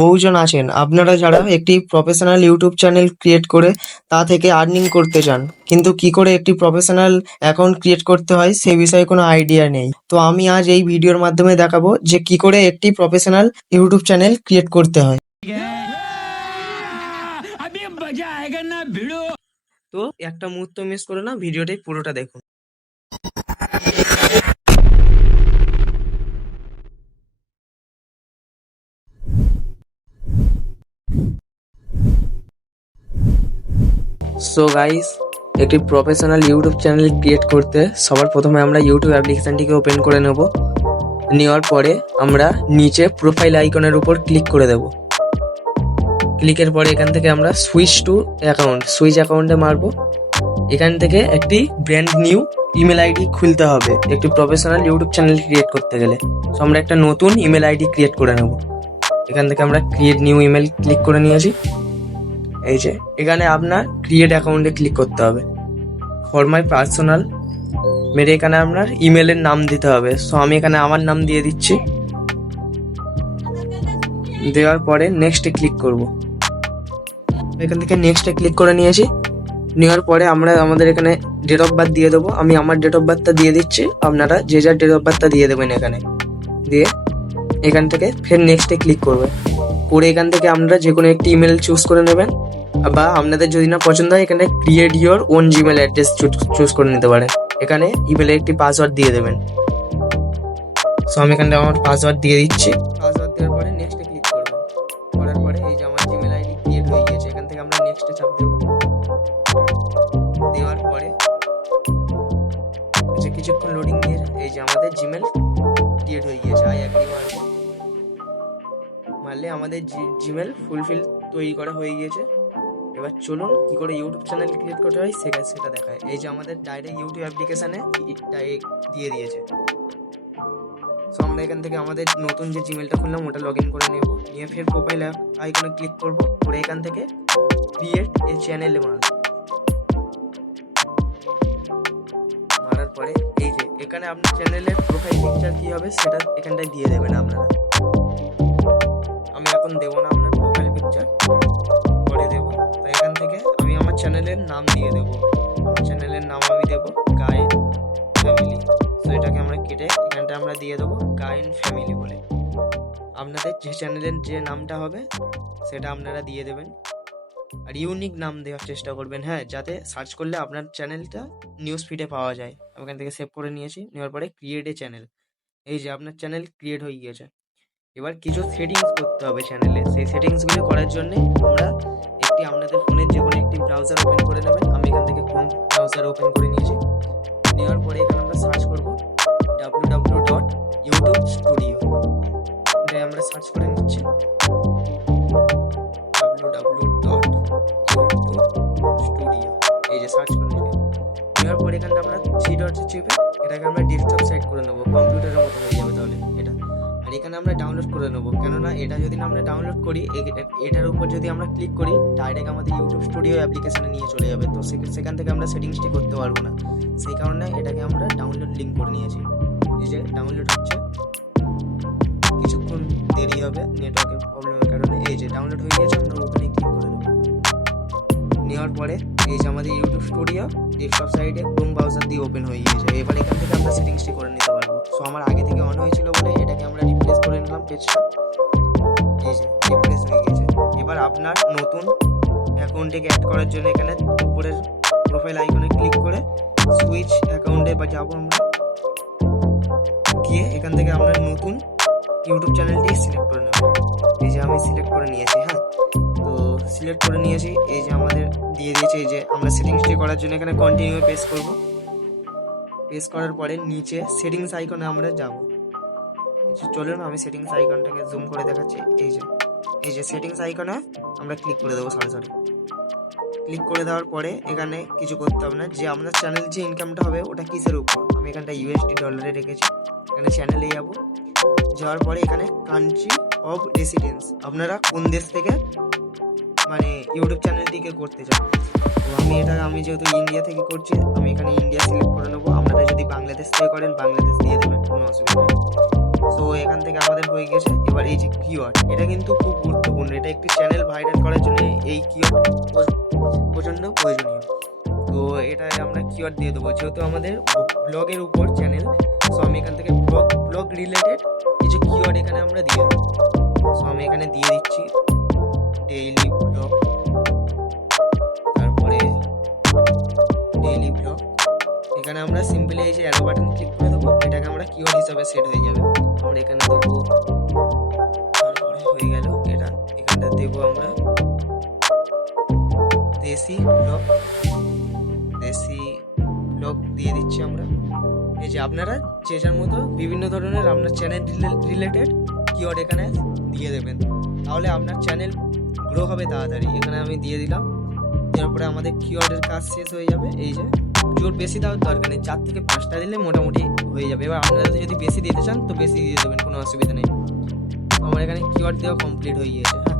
বহুজন আছেন আপনারা যারা একটি প্রফেশনাল ইউটিউব চ্যানেল ক্রিয়েট করে তা থেকে আর্নিং করতে চান, কিন্তু কি করে একটি প্রফেশনাল অ্যাকাউন্ট ক্রিয়েট করতে হয় সে বিষয়ে কোনো আইডিয়া নেই। তো আমি আজ এই ভিডিওর মাধ্যমে দেখাবো যে কি করে একটি প্রফেশনাল ইউটিউব চ্যানেল ক্রিয়েট করতে হয়। তো একটা মুহূর্ত মিস করে না, ভিডিওটাই পুরোটা দেখুন। সো গাইস, একটি প্রফেশনাল ইউটিউব চ্যানেল ক্রিয়েট করতে সবার প্রথমে আমরা ইউটিউব অ্যাপ্লিকেশনটিকে ওপেন করে নেব। নেওয়ার পরে আমরা নিচে প্রোফাইল আইকনের উপর ক্লিক করে দেব। ক্লিকের পরে এখান থেকে আমরা সুইচ অ্যাকাউন্টে মারবো। এখান থেকে একটি ব্র্যান্ড নিউ ইমেল আইডি খুলতে হবে একটি প্রফেশনাল ইউটিউব চ্যানেল ক্রিয়েট করতে গেলে। সো আমরা একটা নতুন ইমেল আইডি ক্রিয়েট করে নেব। এখান থেকে আমরা ক্রিয়েট নিউ ইমেল ক্লিক করে নিয়েছি। এই যে এখানে আপনার ক্রিয়েট অ্যাকাউন্টে ক্লিক করতে হবে। ফর মাই পার্সোনাল মেরে এখানে আপনার ইমেলের নাম দিতে হবে। সো আমি এখানে আমার নাম দিয়ে দিচ্ছি। দেওয়ার পরে নেক্সটে ক্লিক করব। এখান থেকে নেক্সটে ক্লিক করে নিয়েছি। নেওয়ার পরে আমরা আমাদের এখানে ডেট অফ বার্থ দিয়ে দেবো। আমি আমার ডেট অফ বার্থটা দিয়ে দিচ্ছি, আপনারা যে যার ডেট অফ বার্থটা দিয়ে দেবেন এখানে। দিয়ে এখান থেকে ফের নেক্সটে ক্লিক করবে। করে এখান থেকে আপনারা যে কোনো একটি ইমেল চুজ করে নেবেন, বা আপনাদের যদি না পছন্দ হয় এখানে create your own Gmail address choose করে নিতে পারেন। এখানে ইমেলে একটি পাসওয়ার্ড দিয়ে দেবেন। সো আমি এখানে আমার পাসওয়ার্ড দিয়ে দিচ্ছি। পাসওয়ার্ড দেওয়ার পরে নেক্সটে ক্লিক করবেন। করার পরে এই যে আমার জিমেল আইডি ক্রিয়েট হয়ে গিয়েছে। এখান থেকে আমরা নেক্সটে চাপ দেবো। দেওয়ার পরে যে কিছুক্ষণ লোডিং নিয়ে এই যে আমাদের জিমেল ক্রিয়েট হয়ে গিয়েছে। আই অ্যাগ্রি মারলে আমাদের জিমেল ফুলফিল তৈরি করা হয়ে গিয়েছে। এবার চলুন কি করে ইউটিউব চ্যানেল ক্রিয়েট করতে হয় সেটা দেখায়। এই যে আমাদের ডাইরেক্ট ইউটিউব অ্যাপ্লিকেশানে দিয়ে দিয়েছে। সো আমরা এখান থেকে আমাদের নতুন যে জিমেলটা খুললাম ওটা লগ ইন করে নেব। নিয়ে ফের প্রোফাইল আইকনে ক্লিক করব। করে এখান থেকে ক্রিয়েট এ চ্যানেল মারার পরে এই যে এখানে আপনার চ্যানেলের প্রোফাইল পিকচার কী হবে সেটা এখানটায় দিয়ে দেবেন আপনারা। আমি এখন দেবো না আপনার প্রোফাইল পিকচার, পরে দেবো। তো এখান থেকে আমি আমার চ্যানেলের নাম দিয়ে দেবো। আমার চ্যানেলের নাম আমি দেবো গায়েন ফ্যামিলি। তো এটাকে আমরা কেটে এখানটা আমরা দিয়ে দেবো গায়েন ফ্যামিলি বলে। আপনাদের যে চ্যানেলের যে নামটা হবে সেটা আপনারা দিয়ে দেবেন। আর ইউনিক নাম দেওয়ার চেষ্টা করবেন, হ্যাঁ, যাতে সার্চ করলে আপনার চ্যানেলটা নিউজ ফিডে পাওয়া যায়। আমি এখান থেকে সেভ করে নিয়েছি। নেওয়ার পরে ক্রিয়েট এ চ্যানেল। এই যে আপনার চ্যানেল ক্রিয়েট হয়ে গিয়েছে। এবার কিছু সেটিংস করতে হবে চ্যানেলে। সেই সেটিংসগুলো করার জন্যে আমরা একটি আপনাদের ফোনের যে কোনো একটি ব্রাউজার ওপেন করে নেবেন। আমি এখান থেকে কোন ব্রাউজার ওপেন করে নিয়েছি। নেওয়ার পরে এখানে আমরা সার্চ করব www.youtube-studio। এটাই আমরা সার্চ করে নিচ্ছি www.youtube-studio। এই যে সার্চ করে নিচ্ছি। নেওয়ার পরে এখানটা আমরা 3 ডটে চেপে এটাকে আমরা ডেস্কটপ সাইট করে নেবো। কম্পিউটারের মতো হয়ে যাবে তাহলে এটা। আর এখানে আমরা ডাউনলোড করে নেবো, কেননা এটা যদি না আমরা ডাউনলোড করি এটার উপর যদি আমরা ক্লিক করি ডাইরেক্ট আমাদের ইউটিউব স্টুডিও অ্যাপ্লিকেশনে নিয়ে চলে যাবে। তো সেখান থেকে আমরা সেটিংসটি করতে পারবো না। সেই কারণে এটাকে আমরা ডাউনলোড লিঙ্ক করে নিয়েছি। এই যে ডাউনলোড হচ্ছে, কিছুক্ষণ দেরি হবে নেটওয়ার্কের প্রবলেমের কারণে। এই যে ডাউনলোড হয়ে গেছে, আমরা ওখানে ক্লিক করে নেবো। নেওয়ার পরে এই যে আমাদের ইউটিউব স্টুডিও ডেস্কটপ সাইডে ক্রোম ব্রাউজার দিয়ে ওপেন হয়ে গিয়েছে। এবার এখান থেকে আমরা সেটিংসটি করে নিতে পারবো। সো আমার আগে থেকে অন হয়েছিল বলে এটাকে আমরা রিপ্লেস করে নিলাম পেজটা। এই যে রিপ্লেস হয়ে গেছে। এবার আপনার নতুন অ্যাকাউন্টটিকে অ্যাড করার জন্য এখানে উপরের প্রোফাইল আইকনে ক্লিক করে সুইচ অ্যাকাউন্টে বা যাবো আমরা। গিয়ে এখান থেকে আমরা নতুন ইউটিউব চ্যানেলটি সিলেক্ট করে নেব। এই যে আমি সিলেক্ট করে নিয়েছি, হ্যাঁ, তো সিলেক্ট করে নিয়েছি। এই যে আমাদের দিয়ে দিয়েছে। এই যে আমরা সেটিংসটি করার জন্য এখানে কন্টিনিউ প্রেস করব। প্রেস করার পরে নিচে সেটিংস আইকনে আমরা যাব। চলুন আমি সেটিংস আইকনটাকে জুম করে দেখাচ্ছি। এই যে সেটিংস আইকনে আমরা ক্লিক করে দেবো সরাসরি। ক্লিক করে দেওয়ার পরে এখানে কিছু করতে হবে না। যে আপনার চ্যানেল যে ইনকামটা হবে ওটা কিসের উপর, আমি এখানটা ইউএসডি ডলারে রেখেছি। এখানে চ্যানেলে যাবো। যাওয়ার পরে এখানে কান্ট্রি অফ রেসিডেন্স, আপনারা কোন দেশ থেকে মানে ইউটিউব চ্যানেলটিকে করতে চান। তো আমি যেহেতু ইন্ডিয়া থেকে করছি, আমি এখানে ইন্ডিয়া সিলেক্ট করে নেবো। আপনারা যদি বাংলাদেশ থেকে করেন বাংলাদেশ দিয়ে দেবেন, কোনো অসুবিধা নেই। সো এখান থেকে আমাদের হয়ে গেছে। এবার এই যে কিওয়ার্ড, এটা কিন্তু খুব গুরুত্বপূর্ণ। এটা একটি চ্যানেল ভাইরাল করার জন্য এই কিওয়ার্ড প্রচণ্ড প্রয়োজনীয়। তো এটাই আমরা কিওয়ার্ড দিয়ে দেবো, যেহেতু আমাদের ব্লগের উপর চ্যানেল। সো আমি এখান থেকে ব্লগ রিলেটেড কিছু কিওয়ার্ড এখানে আমরা দিয়ে দেবো। সো আমি এখানে দিয়ে দিচ্ছি ডেইলি ব্লগ, তারপরে ডেইলি ব্লগ। এখানে আমরা সিম্পলি এই যে অ্যারো বাটন ক্লিক করে দেবো, এটাকে আমরা কিওয়ার্ড হিসাবে সেট হয়ে যাবে। আমরা এখানে দেবো, তারপরে হয়ে গেল এটা। এখানটা দেবো আমরা দেশি ব্লগ দিয়ে দিচ্ছি আমরা। এই যে আপনারা যে যার মতো বিভিন্ন ধরনের আপনার চ্যানেল রিলেটেড কিওয়ার্ড এখানে দিয়ে দেবেন, তাহলে আপনার চ্যানেল গ্রো হবে তাড়াতাড়ি। এখানে আমি দিয়ে দিলাম, তারপরে আমাদের কিওয়ার্ডের কাজ শেষ হয়ে যাবে। এই যে জোর বেশি দেওয়ার দরকার নেই, 4 থেকে 5টা দিলে মোটামুটি হয়ে যাবে। এবার আপনারা যদি বেশি দিতে চান তো বেশি দিয়ে দেবেন, কোনো অসুবিধা নেই। আমার এখানে কিওয়ার্ড দেওয়া কমপ্লিট হয়ে গিয়েছে। হ্যাঁ,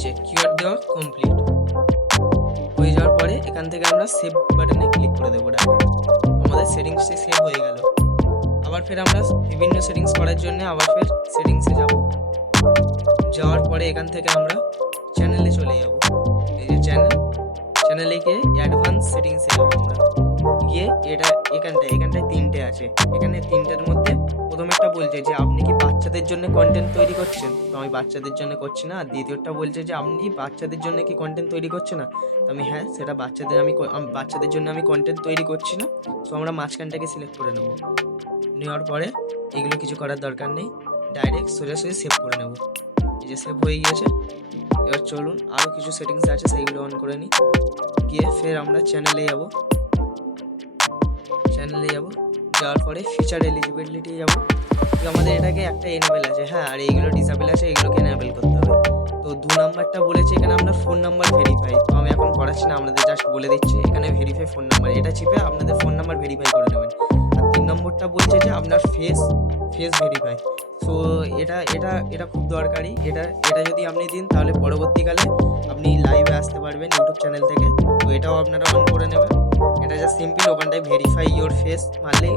যে কিওয়ার্ড দেওয়া কমপ্লিট হয়ে যাওয়ার পরে এখান থেকে আমরা সেভ বাটনে ক্লিক করে দেবো। আমাদের সেটিংসে সেভ হয়ে গেল। আবার ফের আমরা বিভিন্ন সেটিংস করার জন্য আবার ফের সেটিংসে যাব। যাওয়ার পরে এখান থেকে আমরা চ্যানেলে চলে যাব। এই যে চ্যানেলে গিয়ে অ্যাডভান্স সেটিংসে যাবো আমরা। গিয়ে এখানটায় 3টে আছে। এখানে 3টের মধ্যে প্রথম একটা বলছে যে আপনি কি বাচ্চাদের জন্য কন্টেন্ট তৈরি করছেন, তো আমি বাচ্চাদের জন্য করছি না। আর দ্বিতীয়টা বলছে যে আপনি কি বাচ্চাদের জন্য কি কন্টেন্ট তৈরি করছে না, তো আমি হ্যাঁ, সেটা বাচ্চাদের জন্য আমি কন্টেন্ট তৈরি করছি না। সো আমরা মাঝখানটাকে সিলেক্ট করে নেব। নেওয়ার পরে এগুলো কিছু করার দরকার নেই, ডাইরেক্ট সোজাসুজি সেভ করে নেব। এই যে সেভ হয়ে গিয়েছে। এবার চলুন আরও কিছু সেটিংস আছে সেইগুলো অন করে নিই। গিয়ে ফের আমরা চ্যানেলে যাব। যাওয়ার পরে ফিচার এলিজিবিলিটি যাব। আমাদের এটাকে একটা এনেবেল আছে, হ্যাঁ, আর এইগুলো ডিসেবল আছে, এগুলোকে এনেবেল করতে হবে। তো 2 নাম্বারটা বলেছে এখানে আপনার ফোন নাম্বার ভেরিফাই, তো আমি এখন করাচ্ছি না, আপনাদের জাস্ট বলে দিচ্ছি। এখানে ভেরিফাই ফোন নাম্বার, এটা চিপে আপনাদের ফোন নাম্বার ভেরিফাই করে নেবেন। আর 3 নম্বরটা বলছে যে আপনার ফেস ভেরিফাই। সো এটা খুব দরকারি। এটা যদি আপনি দিন তাহলে পরবর্তীকালে আপনি লাইভে আসতে পারবেন ইউটিউব চ্যানেল থেকে। তো এটাও আপনারা অন করে নেবেন। এটা জাস্ট সিম্পল ওখানটায় ভেরিফাই ইওর ফেস মারলেই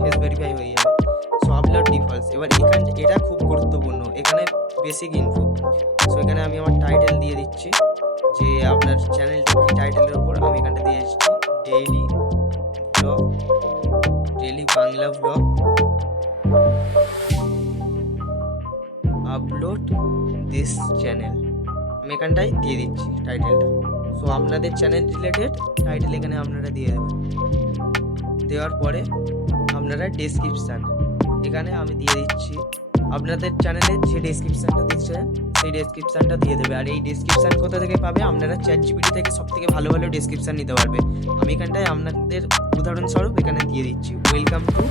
ফেস ভেরিফাই হয়ে যাবে। So upload defaults. এবার এটা খুব গুরুত্বপূর্ণ, এখানে বেসিক ইনফো। সো এখানে আমি আমার টাইটেল দিয়ে দিচ্ছি যে আপনার চ্যানেলটা কি, টাইটেলের উপর আমি এখানটা দিয়ে দিচ্ছি daily Bangla blog upload this channel. আমি এখানটায় দিয়ে দিচ্ছি টাইটেলটা। সো আপনাদের চ্যানেল রিলেটেড টাইটেল এখানে আপনারা দিয়ে দেবেন। দেওয়ার পরে আপনারা ডেসক্রিপশান এখানে আমি দিয়ে দিচ্ছি। আপনাদের চ্যানেলের যে ডেসক্রিপশানটা দিচ্ছেন সেই ডেসক্রিপশানটা দিয়ে দেবে। আর এই ডেসক্রিপশান কোথা থেকে পাবে, আপনারা চ্যাটজিপিটি থেকে সবথেকে ভালো ডেসক্রিপশান নিতে পারবে। আমি এখানটায় আপনাদের উদাহরণস্বরূপ এখানে দিয়ে দিচ্ছি ওয়েলকাম টু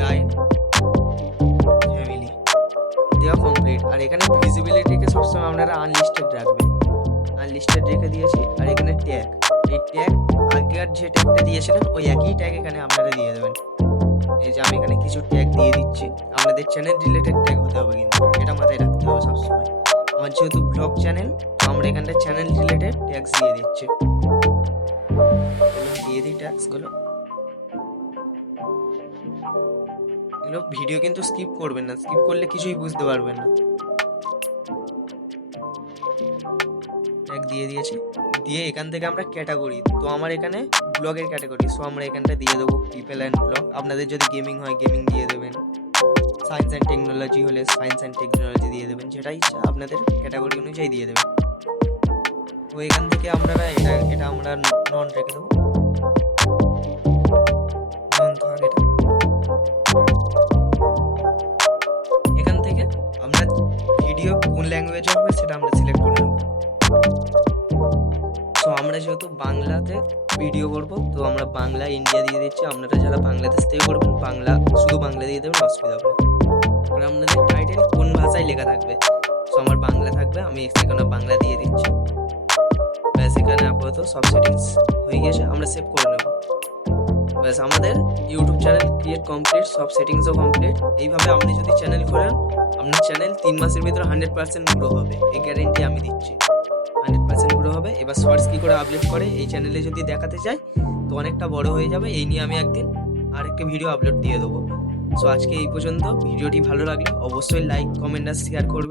গাইড ফ্যামিলি। দেওয়া কমপ্লিট। আর এখানে ভিজিবিলিটিকে সবসময় আপনারা আনলিস্টেড রাখবেন, আনলিস্টেড রেখে দিয়েছি। আর এখানে ট্যাগ, এই ট্যাগ আগের যে ট্যাগটা দিয়েছিলেন ওই একই ট্যাগ এখানে আপনারা দিয়ে দেবেন। এই যে আমি এখানে কিছু ট্যাগ দিয়ে দিচ্ছি, আপনাদের চ্যানেল রিলেটেড ট্যাগ হতে হবে, কিন্তু এটা মাথায় রাখতে হবে সবসময়। আমার যেহেতু ব্লগ চ্যানেল, তো আমরা এখানটা চ্যানেল রিলেটেড ট্যাগস দিয়ে দিচ্ছি। দিয়ে দিই ট্যাগসগুলো। এগুলো ভিডিও কিন্তু স্কিপ করবেন না, স্কিপ করলে কিছুই বুঝতে পারবেন না। ট্যাগ দিয়ে দিয়েছি। দিয়ে এখান থেকে আমরা ক্যাটাগরি, তো আমার এখানে ব্লগের ক্যাটাগরি। সো আমরা এখানটা দিয়ে দেবো পিপল অ্যান্ড ব্লগ। আপনাদের যদি গেমিং হয় গেমিং দিয়ে দেবেন, সায়েন্স অ্যান্ড টেকনোলজি হলে সায়েন্স অ্যান্ড টেকনোলজি দিয়ে দেবেন, যেটা ইচ্ছা আপনাদের ক্যাটাগরি অনুযায়ী দিয়ে দেবেন। তো এখান থেকে আপনারা এটা আমরা নন রেখে দেবো, নন থাক এটা। এখান থেকে আমরা ভিডিও কোন ল্যাঙ্গুয়েজে হবে সেটা আমরা সিলেক্ট করে নেব। তো আমরা যেহেতু বাংলাতে ভিডিও করব, তো আমরা বাংলা ইন্ডিয়া দিয়ে দিচ্ছি। আপনারা যারা বাংলাদেশ থেকে করবেন শুধু বাংলা দিয়ে দেবেন, অসুবিধা হবে না। আর আপনাদের টাইটেল কোন ভাষায় লেখা থাকবে, তো আমার বাংলা থাকবে, আমি সেখানে বাংলা দিয়ে দিচ্ছি। ব্যাস, এখানে আপাতত সব সেটিংস হয়ে গেছে, আমরা সেভ করে নেব। ব্যাস, আমাদের ইউটিউব চ্যানেল ক্রিয়েট কমপ্লিট, সব সেটিংসও কমপ্লিট। এইভাবে আপনি যদি চ্যানেল করেন, আপনার চ্যানেল 3 মাসের ভিতরে 100% গ্রো হবে, এই গ্যারেন্টি আমি দিচ্ছি। 100% গ্রো হবে। এবার শর্টস কী করে আপলোড করে এই চ্যানেলে যদি দেখাতে চাই, তো অনেকটা বড় হয়ে যাবে। এই নিয়ে আমি একদিন আরেকটা ভিডিও আপলোড দিয়ে দেবো। সো আজকে এই পর্যন্ত। ভিডিওটি ভালো লাগলে অবশ্যই লাইক, কমেন্ট আর শেয়ার করবে।